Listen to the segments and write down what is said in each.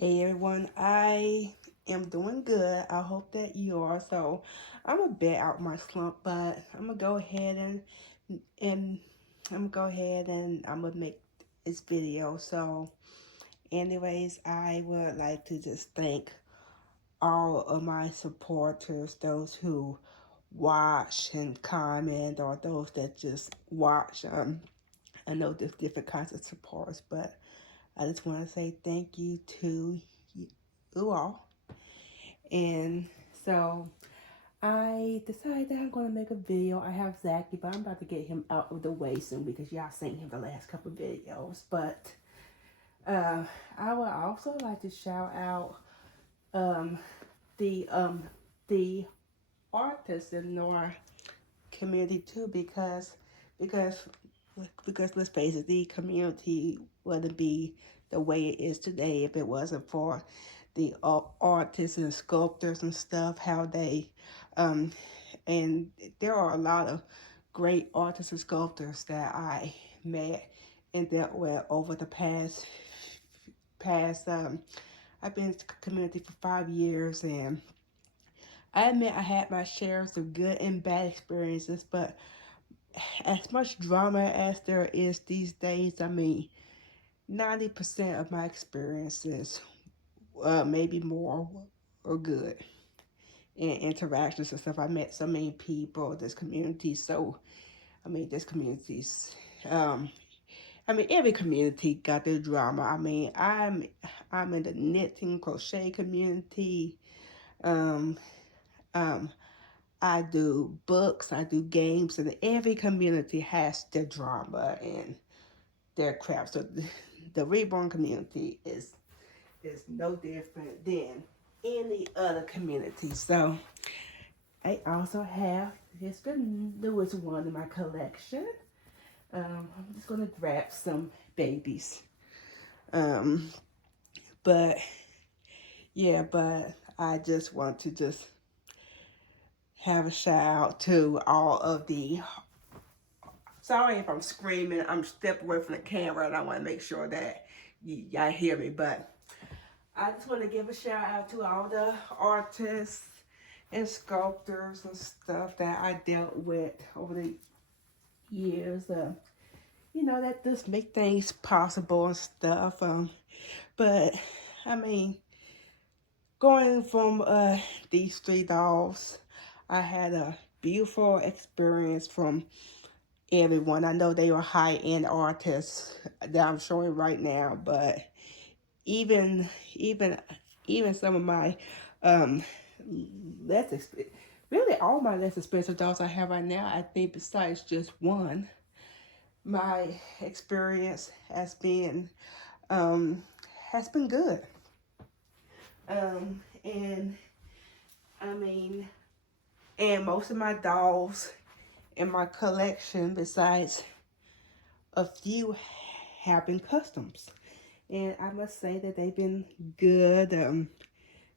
Hey everyone, I am doing good. I hope that you are. So I'm a bit out my slump, but I'm gonna go ahead and I'm gonna make this video. So anyways, I would like to just thank all of my supporters, those who watch and comment, or those that just watch. I know there's different kinds of supporters, but I just want to say thank you to you all. And so I decided that I'm going to make a video. I have Zachy, but I'm about to get him out of the way soon because y'all seen him the last couple of videos. But uh, I would also like to shout out um, the artists in our community too, because because let's face it, the community wouldn't be the way it is today if it wasn't for the artists and sculptors and stuff. How they um, and there are a lot of great artists and sculptors that I met and dealt with over the past. I've been in the community for 5 years, and I admit I had my shares of good and bad experiences, but as much drama as there is these days, I mean, 90% of my experiences, maybe more, are good. And interactions and stuff. I met so many people, this community. So, this community's, um, every community got their drama. I'm in the knitting crochet community. Um, um, I do books, I do games, and every community has their drama and their crap. So the Reborn community is no different than any other community. So I also have this the newest one in my collection. I'm just gonna grab some babies. Um, but but I just want to just have a shout out to all of the. Sorry if I'm screaming. I'm stepping away from the camera, and I want to make sure that y'all hear me. But I just want to give a shout out to all the artists and sculptors and stuff that I dealt with over the years. That just make things possible and stuff. But I mean, going from these three dolls, I had a beautiful experience from everyone. I know they were high end artists that I'm showing right now, but even even even some of my um less exp- really all my less expensive dolls I have right now, I think besides just one, my experience um has been good. And I mean, and most of my dolls in my collection, besides a few, have been customs, and I must say that they've been good.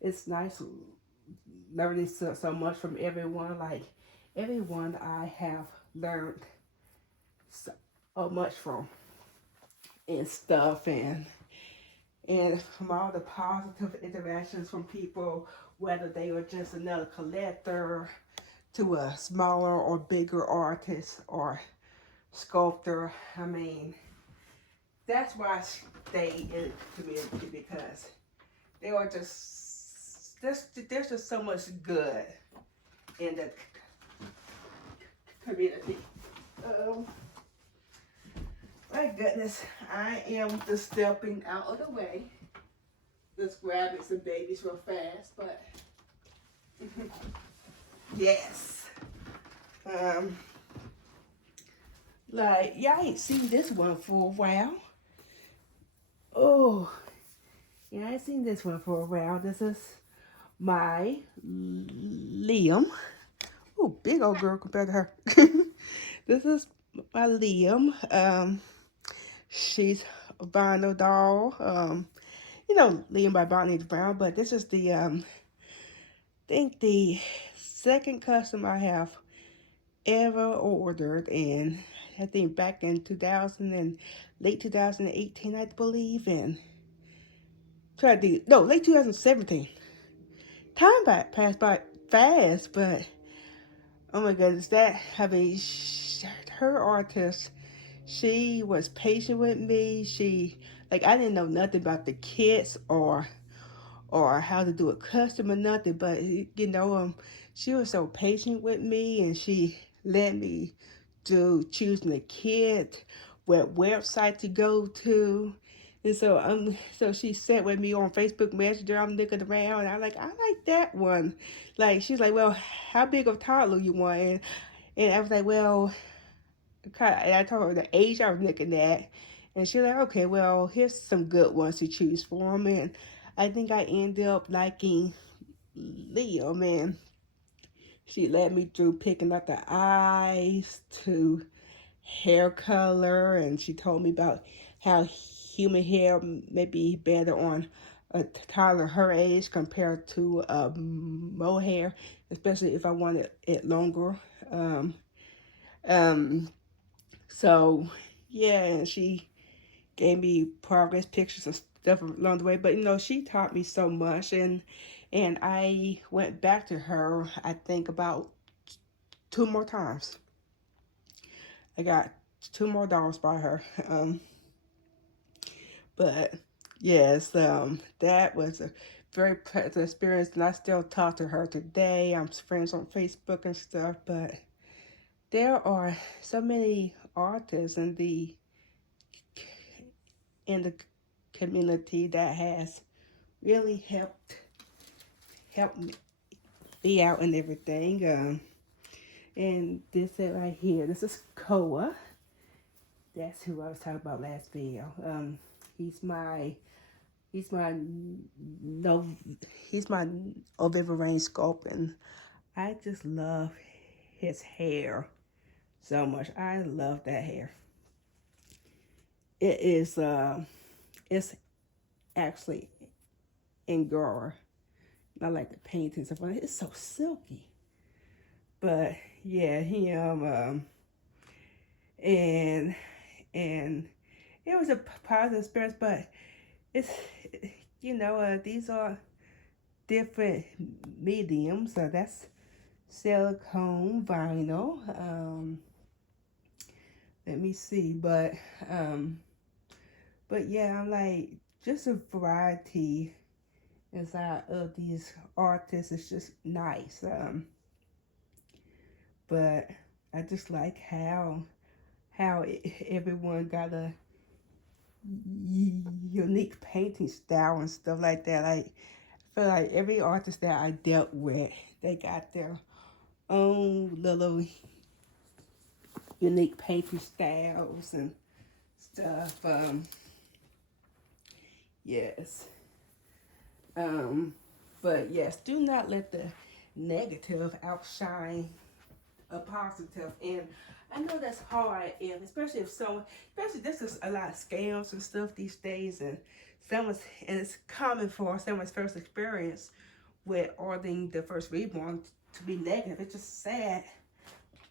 It's nice learning so much from everyone. Like everyone I have learned so much from and stuff, and from all the positive interactions from people, whether they were just another collector to a smaller or bigger artist or sculptor. I mean, that's why I stay in the community, because there are just there's just so much good in the community. Um, my goodness, I am just stepping out of the way, just grabbing some babies real fast, but yes. Um, like y'all ain't seen this one for a while. Oh, yeah, I ain't seen this one for a while. This is my Liam. Oh, big old girl compared to her. This is my Liam. She's a vinyl doll. Liam by Bonnie Brown, but this is the I think the second custom I have ever ordered, and I think back in 2000 and late 2018, I believe, and trying to think, no, late 2017. Time passed by fast, but oh my goodness, her artist, she was patient with me. Like, I didn't know nothing about the kits or how to do a custom or nothing, but she was so patient with me, and she let me do choosing the kit, what website to go to. And so she sat with me on Facebook Messenger. I'm looking around, and I'm like, I like that one. Like, she's like, well, how big of toddler you want? And I was like, well, and I told her the age I was looking at, and she was like, okay, well, here's some good ones to choose from. And I think I ended up liking Leo, man. She led me through picking up the eyes to hair color, and she told me about how human hair may be better on a toddler her age compared to mohair, especially if I wanted it longer. Um, um, so yeah, and she gave me progress pictures and stuff along the way. But she taught me so much, and I went back to her, I think, about 2 more times. I got $2 more by her. But yes, that was a very pleasant experience, and I still talk to her today. I'm friends on Facebook and stuff. But there are so many artists in the community that has really helped me out and everything. And this right here, this is Koa. That's who I was talking about last video. He's my he's my no he's my Ovivarine sculpt, and I just love his hair so much. I love that hair. It is it's actually Angora. I like the paintings of it. It's so silky. But yeah, and and it was a positive experience. But it's these are different mediums. So that's silicone, vinyl. Let me see, but yeah, I'm like, just a variety inside of these artists is just nice. But I just like how everyone got a unique painting style and stuff like that. Like, I feel like every artist that I dealt with, they got their own little unique painting styles and stuff. Yes. But yes, do not let the negative outshine a positive. And I know that's hard, especially this is a lot of scams and stuff these days, and it's common for someone's first experience with ordering the first Reborn to be negative. It's just sad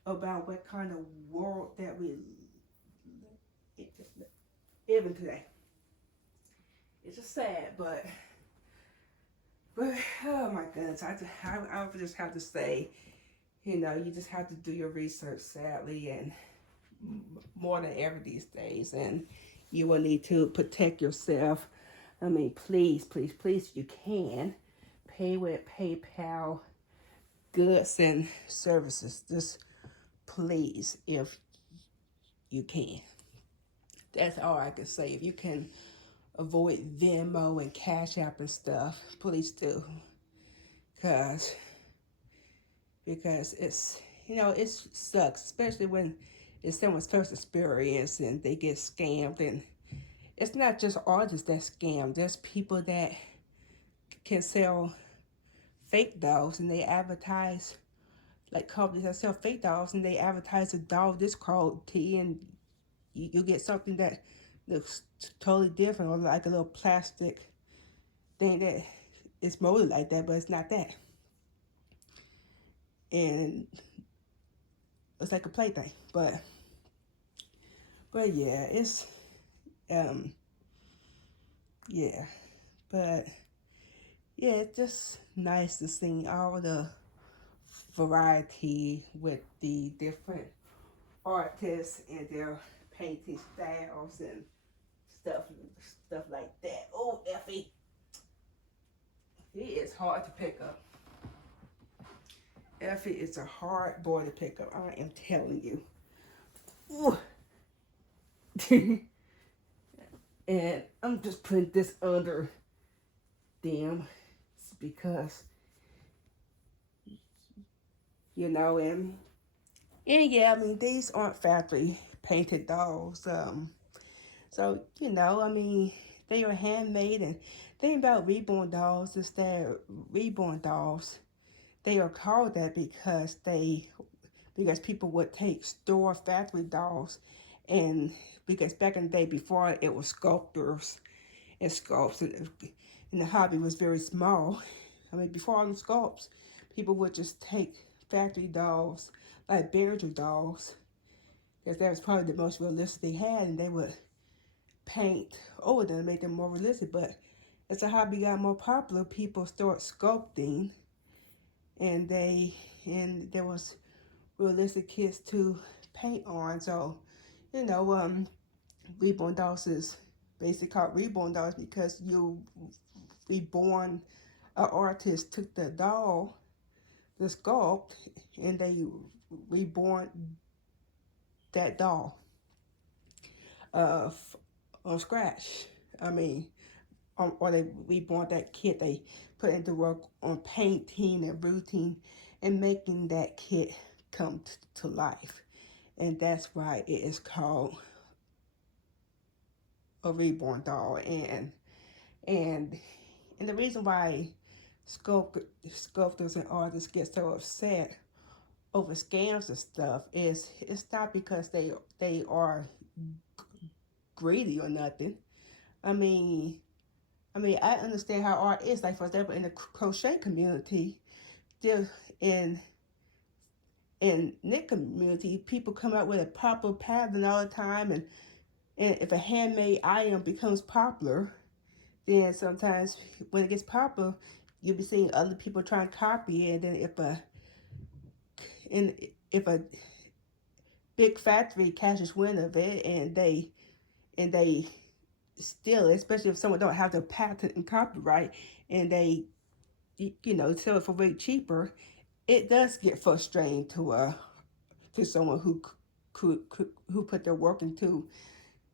about what kind of world that we live in today. It's just sad, but oh my goodness, I would just have to say, you just have to do your research, sadly, and more than ever these days, and you will need to protect yourself. I mean, please, please, please, you can pay with PayPal goods and services. Just please, if you can. That's all I can say. If you can avoid Venmo and Cash App and stuff, please do. Because it's, it sucks, especially when it's someone's first experience and they get scammed. And it's not just artists that scam. There's people that can sell fake dolls, and they advertise, like companies that sell fake dolls, and they advertise a doll this quality, and you get something that looks totally different, or like a little plastic thing that is molded like that, but it's not that. And it's like a plaything. But yeah, it's yeah. But yeah, it's just nice to see all the variety with the different artists and their painting styles and stuff stuff like that. Oh, Effie, he is hard to pick up. Effie is a hard boy to pick up. I am telling you. And I'm just putting this under them because you know and yeah, I mean these aren't factory painted dolls. So you know, I mean they are handmade and thing about reborn dolls is that reborn dolls they are called that because people would take store factory dolls and because back in the day before it was sculptors and sculpts and the hobby was very small. I mean before all the sculpts, people would just take factory dolls like Berger dolls because that was probably the most realistic they had and they would paint over them to make them more realistic. But as the hobby got more popular, people start sculpting and there was realistic kits to paint on. So, you know, reborn dolls is basically called reborn dolls because you reborn an artist took the doll, the sculpt, and they reborn that doll uh, on scratch. I mean, or they reborn that kit. They put into work on painting and routing and making that kit come to life. And that's why it is called a reborn doll. And and the reason why sculptors and artists get so upset over scams and stuff is it's not because they are greedy or nothing. I mean, I understand how art is. Like for example, in the crochet community, there in knit community, people come out with a proper pattern all the time, and if a handmade item becomes popular, then sometimes when it gets popular, you'll be seeing other people trying to copy it. And then if a big factory catches wind of it and they steal it, especially if someone don't have the patent and copyright, and they sell it for way cheaper, it does get frustrating to someone who put their work into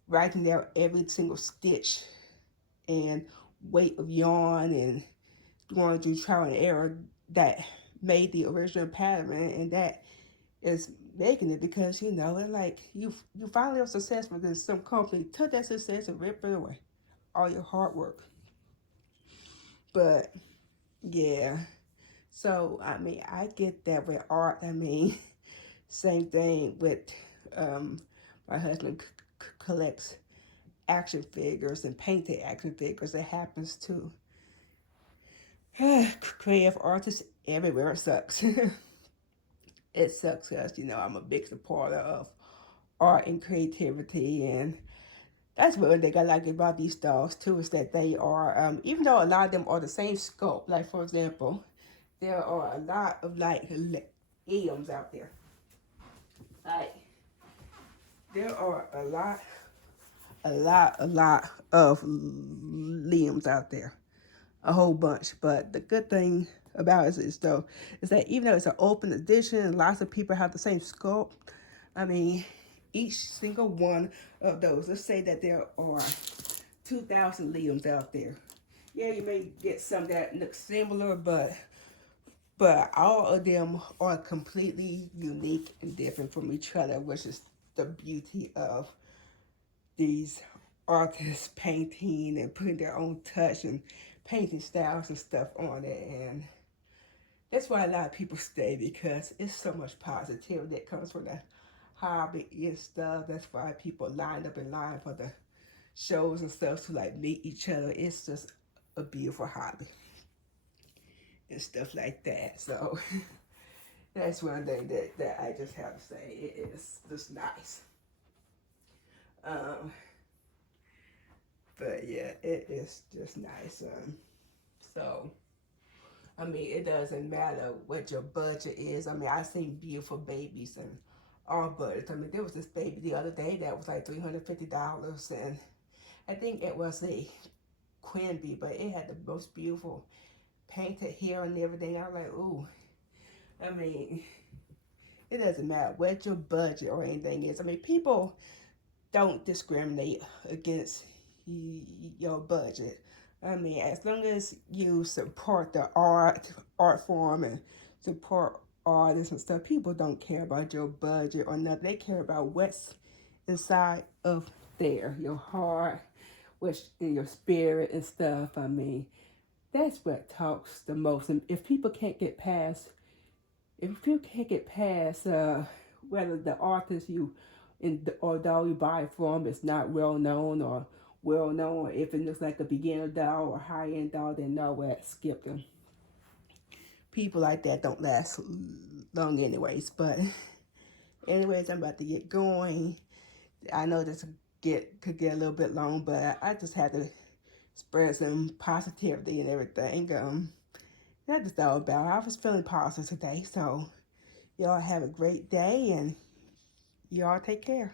writing down every single stitch and weight of yarn and going through trial and error that made the original pattern, and that is making it because it's like you finally are successful because some company took that success and ripped it away, all your hard work. But yeah, so I mean I get that with art. I mean same thing with my husband collects action figures and painted action figures. It happens to creative artists everywhere. It sucks. It sucks because I'm a big supporter of art and creativity, and that's what they got like about these dolls too is that they are even though a lot of them are the same sculpt. Like for example, there are a lot of like limbs out there. Like there are a lot of limbs out there, a whole bunch. But the good thing about it is though is that even though it's an open edition and lots of people have the same sculpt, I mean each single one of those, let's say that there are 2,000 limbs out there. Yeah, you may get some that look similar, but all of them are completely unique and different from each other, which is the beauty of these artists painting and putting their own touch and painting styles and stuff on it. And that's why a lot of people stay because it's so much positivity that comes from the hobby and stuff. That's why people lined up in line for the shows and stuff to like meet each other. It's just a beautiful hobby and stuff like that. So that's one thing that I just have to say. It is just nice. But yeah, it is just nice. So I mean, it doesn't matter what your budget is. I mean, I've seen beautiful babies and all budgets. I mean, there was this baby the other day that was like $350, and I think it was a Quimby, but it had the most beautiful painted hair and everything. I was like, ooh. I mean, it doesn't matter what your budget or anything is. I mean, people don't discriminate against your budget. I mean, as long as you support the art form, and support artists and stuff, people don't care about your budget or nothing. They care about what's inside of there, your heart, which in your spirit and stuff. I mean, that's what talks the most. And if people can't get past, whether the artist you or doll you buy it from is not well known or well known, or if it looks like a beginner doll or high end doll, then know what, skip them. People like that don't last long, anyways. But anyways, I'm about to get going. I know this could get a little bit long, but I just had to spread some positivity and everything. That's just all about. I was feeling positive today, so y'all have a great day and y'all take care.